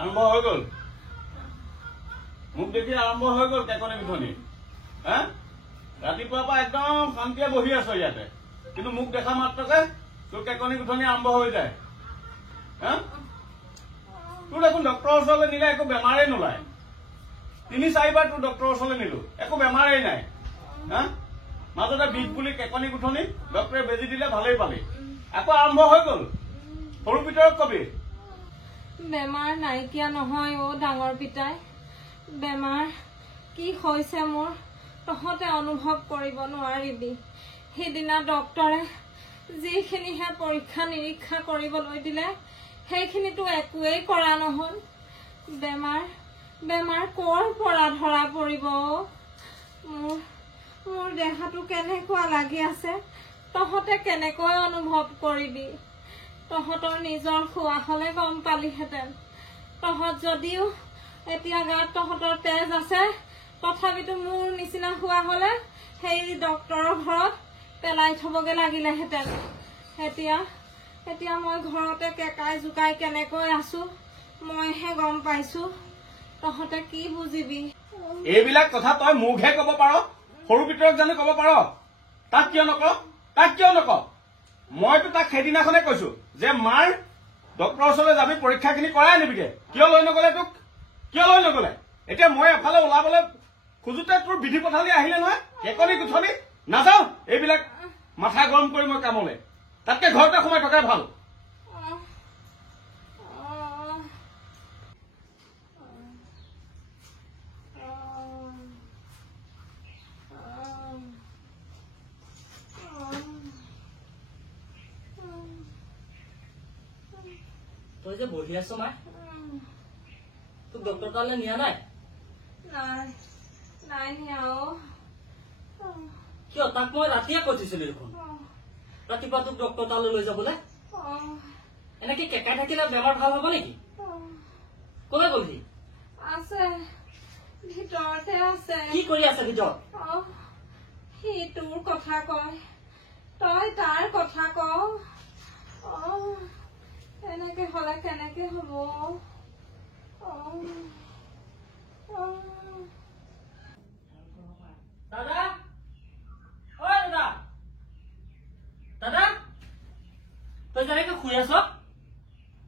আৰম্ভ হৈ গ'ল মোক দেখি আৰম্ভ হৈ গ'ল কেকনি বিধনি হা ৰাতিপুৱাৰ পৰা একদম শান্তিয়ে বহি আছ ইয়াতে কিন্তু মোক দেখা মাত্ৰকে তোৰ কেকনি বিধনি আৰম্ভ হৈ যায় হা তোৰ দেখোন ডক্টৰৰ ওচৰলৈ নিলে একো বেমাৰেই নোলায় ৩-৪বাৰ তোৰ ডক্টৰৰ ওচৰলৈ নিলো একো বেমাৰেই নাই হা মাজতে বিষ বুলি কেকনি গুঠনি ডক্টৰে বেজি দিলে ভালেই পালি আকৌ আৰম্ভ হৈ গ'ল সৰু ভিতৰত কবি বেমাৰ নাইকিয়া নহয় ডাঙৰ পিতাই বেমাৰ কি হৈছে মোৰ তহঁতে অনুভৱ কৰিব নোৱাৰিবি সেইদিনা ডক্টৰে যিখিনিহে পৰীক্ষা নিৰীক্ষা কৰিবলৈ দিলে সেইখিনিতো একোৱেই কৰা নহ'ল বেমাৰ ক'ৰ পৰা ধৰা পৰিব মোৰ দেহাটো কেনেকুৱা লাগি আছে তহঁতে কেনেকৈ অনুভৱ কৰিবি তহঁতৰ নিজৰ খোৱা হলে গম পালিহেঁতেন তহঁত যদিও এতিয়া গাত তহঁতৰ তেজ আছে তথাপিতো মোৰ নিচিনা হোৱা হলে সেই ডক্টৰৰ ঘৰত পেলাই থবগে লাগিলেহেঁতেন এতিয়া মই ঘৰতে কেকাই জোকাই কেনেকৈ আছো মইহে গম পাইছো তহঁতে কি বুজিবি এইবিলাক কথা তই মুখহে কব পাৰ সৰু ভিতৰক জানো কব পাৰ তাক কিয় নক মইতো তাক সেইদিনাখনে কৈছো যে মাৰ ডক্টৰৰ ওচৰলৈ যাবি পৰীক্ষাখিনি কৰাই আনিবিগে কিয় লৈ নগলে এতিয়া মই এফালে ওলাবলৈ খোজোতে তোৰ বিধি পথালি আহিলে নহয় কেকনি গুঠনি নাযাও এইবিলাক মাথা গৰম কৰি মই কামলে তাতকে ঘৰতে সোমাই থকাই ভাল তই যে বহি আছ মা তোক ডক্টৰ তালৈ নিয়া নাই নিয়া কিয় তাক মই ৰাতিয়ে কৈছিলো দেখোন ৰাতিপুৱা তোক ডক্টৰ তালৈ লৈ যাবলৈ এনেকে কেকাই থাকিলে বেমাৰ ভাল হব নেকি কলে গলহি আছে ভিতৰতে আছে কি কৰি আছে ভিতৰত সি তোৰ কথা কয় তই তাৰ কথা ক এনেকে হলে কেনেকে হব দাদা দাদা তই যেনেকে শুই আছ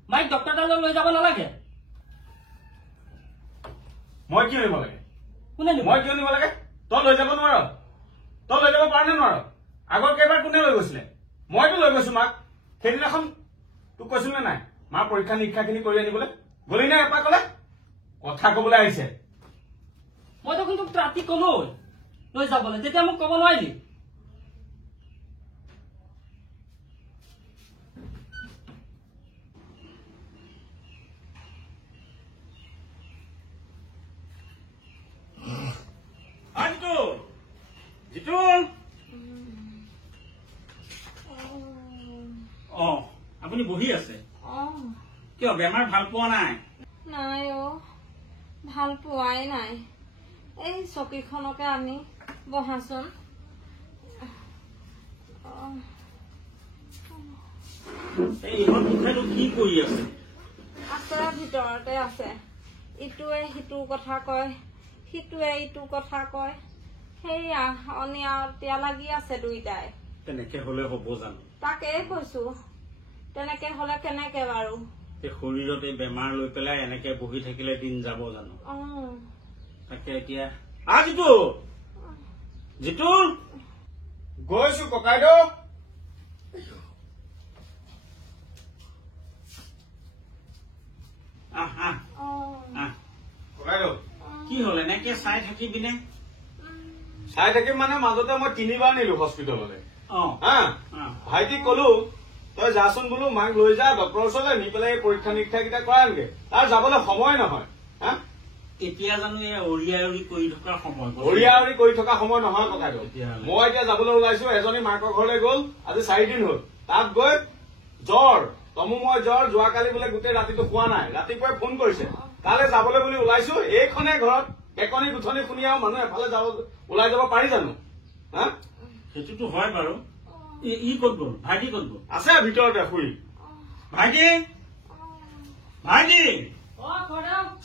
মাইক ডক্টৰ তালৈ লৈ যাব নালাগে মই কিয় নিব লাগে কোনে নিব মই কিয় নিব লাগে তই লৈ যাব নোৱাৰ তই লৈ যাব পাৰ নে নোৱাৰ আগৰ কেইবাৰ কোনে লৈ গৈছিলে মইতো লৈ গৈছো মাক সেইদিনাখন তোক কৈছিল নে নাই মাৰ পৰীক্ষা নিৰীক্ষাখিনি কৰি আনিবলৈ গলি নে এপাক কলে কথা কবলৈ আহিছে মই দেখোন তোক ৰাতি কলো লৈ যাবলৈ তেতিয়া মোক কব নোৱাৰিলি আপুনি বহি আছে কিয় বেমাৰ ভাল পোৱা নাই নাই ভাল পোৱাই নাই এই চকীখনকে আনি বহাচোন এইখন মুখেতো কি কৰি আছে আছে ভিতৰতে আছে ইটোৱে সিটোৰ কথা কয় সিটোৱে ইটোৰ কথা কয় সেইয়া অনিয়া লাগি আছে দুইটাই তেনেকে হলে হব জানো তাকে কৈছো তেনেকে হলে কেনেকে বাৰু এই শৰীৰত এই বেমাৰ লৈ পেলাই এনেকে বহি থাকিলে দিন যাব জানো তাকে এতিয়া জিতু গৈছো ককাইদেউ ককাইদেউ কি হল এনেকে চাই থাকিবিনে চাই থাকিম মানে মাজতে মই 3বাৰ নিলো হস্পিটেললৈ ভাইটিক কলো তই যাচোন বোলো মাক লৈ যা ডক্টৰৰ ওচৰলৈ নি পেলাই পৰীক্ষা নিৰীক্ষা কেইটা কৰাই আনগে তাৰ যাবলৈ সময় নহয় এতিয়া জানো এই অৰিয়া অৰি কৰি থকাৰ সময় নহয় ককাইদেউ মই এতিয়া যাবলৈ ওলাইছো এজনী মাকৰ ঘৰলৈ গ'ল আজি 4 দিন হল তাত গৈ জ্বৰ মই জ্বৰ যোৱাকালি বোলে গোটেই ৰাতিটো খোৱা নাই ৰাতিপুৱাই ফোন কৰিছে তালৈ যাবলৈ বুলি ওলাইছো এইখনে ঘৰত কেকনি গুঠনি শুনি আৰু মানুহ এফালে ওলাই যাব পাৰি জানো সেইটোতো হয় বাৰু ই ক'ত গ'ল ভাইটি ক'ত গ'ল আছে ভিতৰতে শুই ভাইটি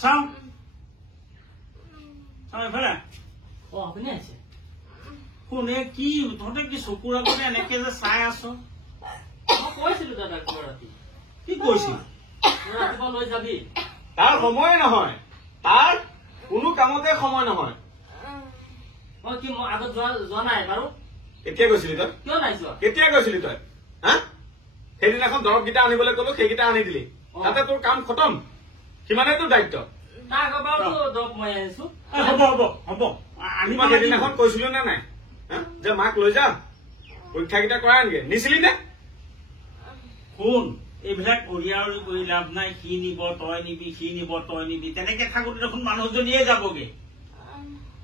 চাওঁ এইফালে আপুনি আহিছে কোনে কি তহঁতে কি চকুৰ আগতে এনেকে যে চাই আছ মই কৈছিলো দাদাক ৰাতি কি কৈছিল ৰাতিপুৱা লৈ যাবি তাৰ সময় নহয় তাৰ কোনো কামতে সময় নহয় মই কি মই আগত যোৱা নাই বাৰু কেতিয়া গৈছিলি তই কিয় নাই যোৱা কেতিয়া গৈছিলি তই হা সেইদিনাখন দৰৱকেইটা আনিবলৈ কলো সেইকেইটা আনি দিলি তাতে তোৰ কাম খতম সিমানেই তোৰ দায়িত্ব তাৰ আগৰ পৰাতো দৰৱ মই আহিছো হ'ব হ'ব হ'ব আমি মই সেইদিনাখন কৈছিলো নে নাই যে মাক লৈ যা পৰীক্ষাকেইটা কৰাই আনগে নিছিলি নে শুন এইবিলাক উৰিয়া উৰি কৰি লাভ নাই সি নিব তই নিবি সি নিব তই নিবি তেনেকে থাকোতে দেখোন মানুহজনীয়ে যাবগে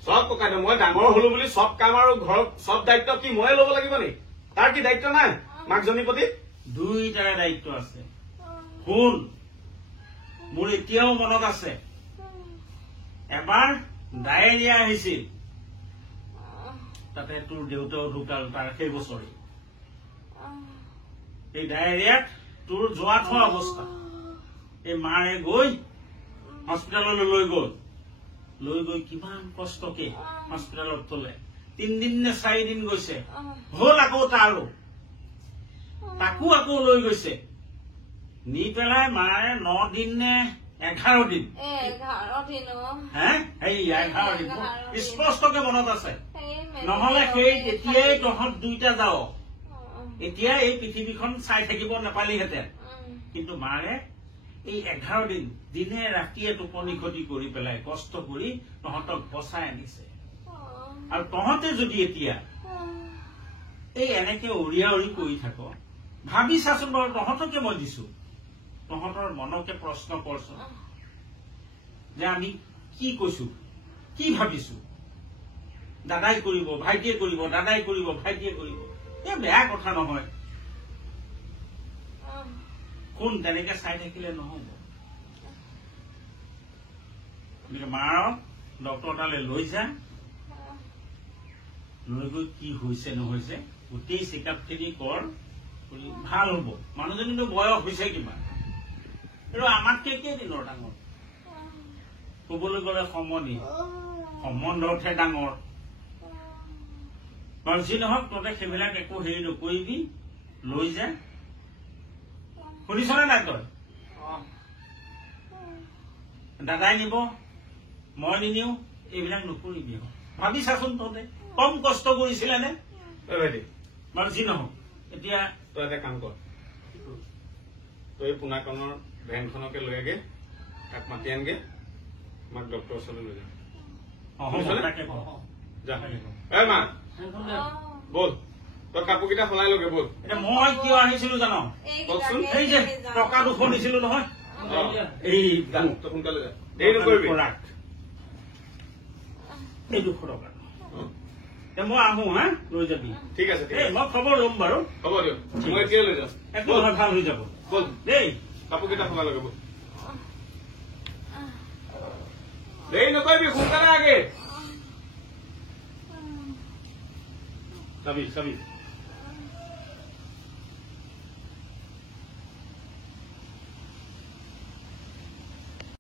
চব ককাইদেউ মই ডাঙৰ হলো বুলি চব কাম আৰু ঘৰত চব দায়িত্ব কি ময়ে ল'ব লাগিব নি তাৰ কি দায়িত্ব নাই মাকজনীৰ প্ৰতি দুইটাৰে দায়িত্ব আছে শুন মোৰ এতিয়াও মনত আছে এবাৰ ডায়েৰিয়া আহিছিল তাতে তোৰ দেউতাও ঢুকাল তাৰ সেই বছৰে এই ডায়েৰিয়াত তোৰ যোৱা থোৱা অৱস্থা এই মাৰে গৈ হস্পিটেললৈ লৈ গৈ কিমান কষ্টকে হস্পিটেলত থলে 3 দিন নে 4 দিন গৈছে হল আকৌ তাকো আকৌ লৈ গৈছে নি পেলাই মাৰে 9 দিন নে 11 দিন 11 দিন স্পষ্টকে মনত আছে নহলে সেই তেতিয়াই তহঁত দুইটা যাও এতিয়া এই পৃথিৱীখন চাই থাকিব নাপালিহেঁতেন কিন্তু মাৰে এই 11 দিন দিনে ৰাতিয়ে টোপনি ক্ষতি কৰি পেলাই কষ্ট কৰি তহঁতক বচাই আনিছে আৰু তহঁতে যদি এতিয়া এই এনেকে উৰিয়া উৰি কৰি থাক ভাবি চাচোন বাৰু তহঁতকে মই দিছো তহঁতৰ মনকে প্ৰশ্ন কৰচোন যে আমি কি কৈছো কি ভাবিছো দাদাই কৰিব ভাইটিয়ে কৰিব দাদাই কৰিব ভাইটিয়ে কৰিব এই বেয়া কথা নহয় কোন তেনেকে চাই থাকিলে নহব মাৰক ডক্টৰ তালৈ লৈ যা লৈ গৈ কি হৈছে নহৈছে গোটেই চেকআপ খিনি কৰ ভাল হব মানুহজনীতো বয়স হৈছে কিমান আৰু আমাতকে কেইদিনৰ ডাঙৰ কবলৈ গলে সমনি সম্বন্ধতহে ডাঙৰ বাৰু যি নহওক তহঁতে সেইবিলাক একো হেৰি নকৰিবি লৈ যা শুনিছনে নাই তই দাদাই নিব মই নিনিও এইবিলাক নকৰিবি ভাবি চাচোন তহঁতে কম কষ্ট কৰিছিলে নে বাৰু যি নহওক এতিয়া তই এটা কাম কৰ তই পোনাকণৰ ভেনখনকে লৈ আগে তাক মাতি আনগে মাক ডক্টৰৰ ওচৰলৈ লৈ যা মা বল তই কাপোৰকেইটা সলাই লগে বল এতিয়া মই কিয় আহিছিলো জানো কওকচোন এই যে টকা 200 দিছিলো নহয় এই তই সোনকালে যা দেৰি নকৰিবি এই 200 টকা মই আহো হা লৈ যাবি ঠিক আছে মই খবৰ ল'ম বাৰু হ'ব দিয়ক মই এতিয়া লৈ যাম একো নহয় ভাল হৈ যাব বল দেই কাপোৰকেইটা সলাই লগে বল দেৰি নকৰিবি সোনকালে আগে চাবি